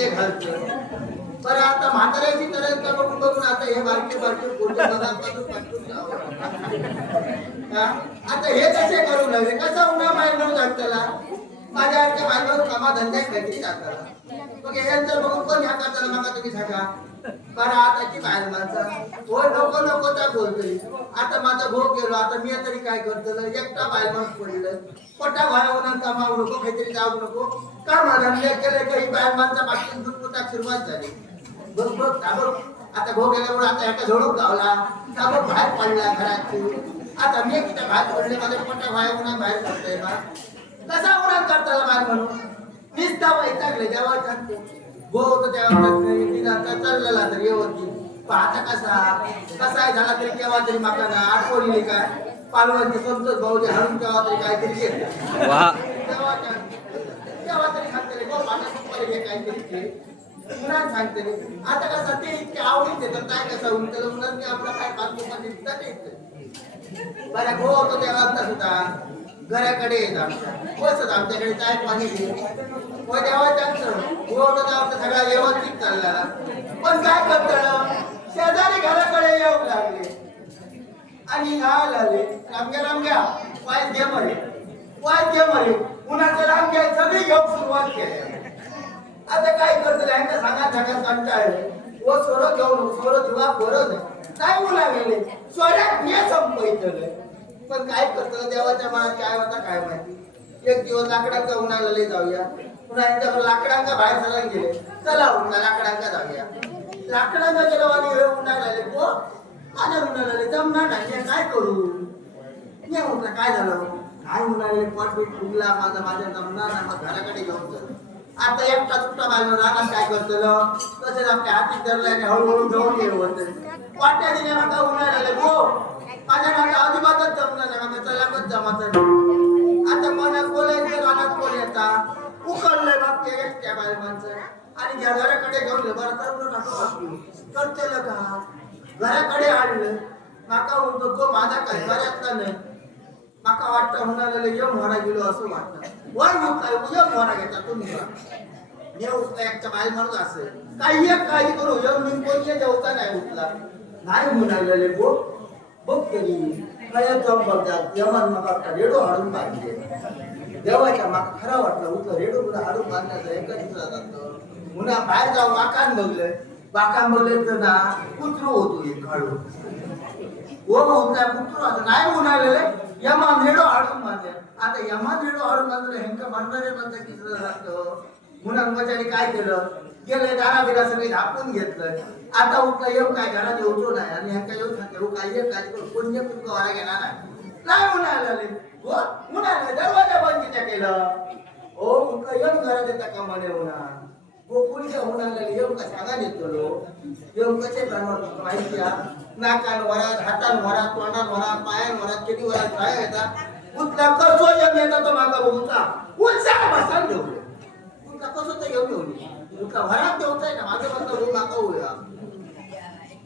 ते घालतं. बरं आता म्हाताऱ्याची तरच का बघून बघून आता हे बारके बारके पोटे बघापासून पाठवून जावं. आता हे कसे करू लागले कसा उन्हा बाहेर म्हणून जागताला माझ्यासारख्या बाहेर कामा धंद्या काहीतरी जाताला मग यांचं बघून कोण ह्या करताना मग तुम्ही सांगा. बरं आताची बाहेर माणसं हो नको नको त्या बोलतोय. आता माझा भोग गेलो आता मी तरी काय करतो एकटा बाहेर माणूस पडलं पोटा व्हाया होणार कामावू नको काहीतरी जाऊ नको का माझा केलं काही बाहेर माणसा पाठवून दुटपुटाक सुरुवात झाली. बघ बघ बघ आता भोग गेल्यामुळे आता एका झोडून गावला का बाहेर पडला घरात आता मी किती बाहेर पडले माझ्या पोटा व्हाया होणार बाहेर पडतोय ना कसा उन्हात करताला बाहेर म्हणून मीच दावा टाकले जेव्हा सांगतो गो तर तेव्हा चाललेला तर येवती पण आता कसा झाला तरी केव्हा तरी माका ना आठवणी काय पालवांचे संतोष भाऊजी हळून केव्हा तरी काहीतरी केलं तेव्हा तरी सांगते गो पाण्यात हे काहीतरी उन्हात सांगते आता कसं ते इतके आवडीत येतात काय कसं होऊन त्याला उन्हात आपला काय पाच येत बऱ्या गो होतो तेव्हा सुद्धा घराकडे येतात आमच्याकडे चाय पाणी घे सगळा व्यवस्थित चालला पण काय करत शेजारी घराकडे येऊ लागले आणि आले रामग्या वाईट घे मरे उन्हाचं रामग्या सगळी घेऊन सुरुवात केली. आता काय करतो यांना सांगा कंटाळले व सोरं घेऊन सोरं दिवा बरं नाही उन्हा गेले सोऱ्यात मी संपयतलं पण काय करतो देवाच्या मनात काय होता काय माहिती. एक दिवस लाकडांका उन्हाळले जाऊया पुन्हा एकदा लाकडांका बाहेर चला गेले चला उन्हा लाकडांका जाऊया लाकडांका गेलो आणि हे उन्हाळले को माझ्या उन्हाळले जमणार नाही काय करू मी म्हटलं काय झालं काय उन्हाळले पोटपीट फुगला माझ्या जमणार ना मग घराकडे घेऊन चल. आता एकटा चुकटा माझ्या रानात काय करतो तसेच आपल्या हाती धरले आणि हळूहळू घेऊन येऊ वाट्या दिल्या माका उन्हाळले गो माझ्या नाका अजिबातच जमणार नाही मग चलाकच जमाचं आता कोणाक बोलायचं रानात कोण येता उकळलंय बापके एकट्या बाहेर माणसं आणि घराकडे घेऊन बरं करतेल का घराकडे आणलं माका म्हणतो तो माझा काय बऱ्यातला नाही माका वाटतं म्हणाला यम होरा गेलो असं वाटतं वर यम होरा घेता तुम्ही हे उठला एकट्या बाहेर माणूस असेल काही करू यम मी कोणत्या जेवता नाही उठला नाही म्हणाले गो बघ तरी काय जाऊन बघतात यमान मग रेडो हाडून बांधले देवाच्या माका खरा वाटला उठला रेडो पुढे हाडून बांधण्याचा एकच जातात पुन्हा बाहेर जाऊन बाकान बघले तर ना कुत्रू होतो एक हळू होता कुत्रू असं नाही म्हणालेले यमान रेडो हाडून बांधले. आता यमान रेडो हाडून बांधले हेंका म्हणणारे म्हणतात किती लागतं म्हणून मजाने काय केलं गेले दारा बिरा सगळे झापून घेतलं. आता उठला येऊ काय घरात येऊचो नाही आणि ह्यांका येऊ सांगते काय कोण तुमका वारा घेणार नाही म्हणाले हो म्हणाले दरवाजा बंद किती केलं हो तुमका येऊन घरात येता का म्हणे म्हणा हो पुढच्या म्हणाले येऊ का सांगा देतो येऊ कसे प्रमाण माहिती नाकान वरात हातान वरात तोंडान वरात पायान वरात केली वरात काय येतात उठला कसो येऊन येतात तो मागा बघूचा उलसा बसान घेऊ तुमका कसं तर येऊन तुमका वरात देऊचाय ना माझं म्हणतं हो माका होऊया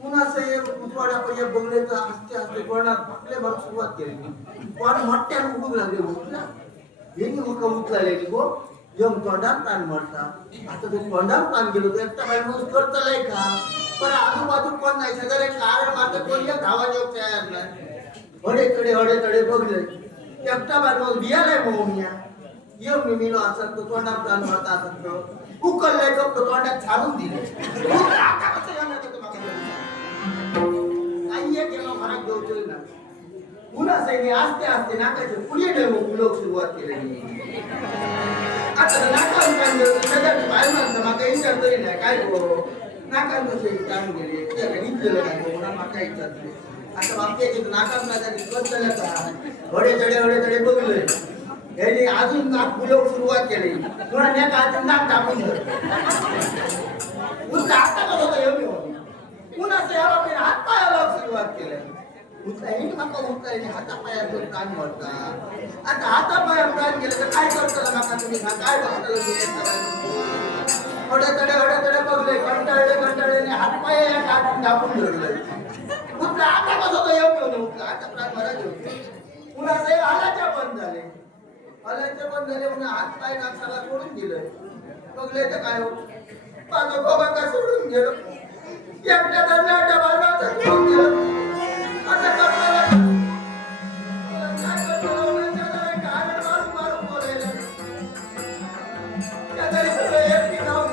पुन्हा से उतवाड्या पहिले बघले तर हसते हसते कोणात पकले भर सुरुवात केली पण मोठ्यान उठू लागले उठला हे मुका उठलाले की गो यम तोंडात प्राण मरता आता तो तोंडात प्राण गेलो तर एकटा बाई माणूस करतलाय का पण आजूबाजू कोण नाही शेजारी कारण मात्र कोणी धावा जेव तयार नाही हडे तडे बघले एकटा बाई माणूस बियालाय मोहमिया यम मी मिलो असत तो तोंडात प्राण मरता असत उकललाय गप्प तोंडात छाडून दिले आता कसं येणार काही एक गेलो घरात जेवतोय ना पुन्हा सैनी आस्ते आस्ते नाकाचे पुढे ठेवून लोक सुरुवात केली. आता नाकांत शेजारची बाहेर माणसं माका विचार तरी नाही काय हो नाकांत कसे काम गेले इथलेलं काय हो माका विचारते आता बापच्याची नाकांत माझ्या करतल्या का हडे तडे बघले यांनी अजून नाक फुलवून सुरुवात केली थोडा नेका अजून नाक टाकून आता कसं होतं एवढी पुन्हा सेवा हात पायाला सुरुवात केली उठलाही माका उठलाही हातापायात प्राण मरता आता हातापायात प्राण गेलं तर काय करतो माका तुम्ही काय बघतो हडे तडे बघले कंटाळले हातपाय टाकून दाबून धरले उठला आता कसं होतं एवढं उठला आता प्राण मरा घेऊन पुन्हा साहेब हालाच्या बंद झाले पुन्हा हातपाय नाक सगळा सोडून दिलं बघले तर काय माझं बाबा का सोडून गेलो एकट्या दंडाच्या बाजारात घेऊन गेलो आता करताना काय करताना काय मारून मारून बोलायला त्या तरी सगळं एकटी नाव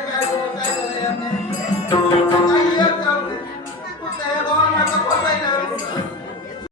काय झालं यांना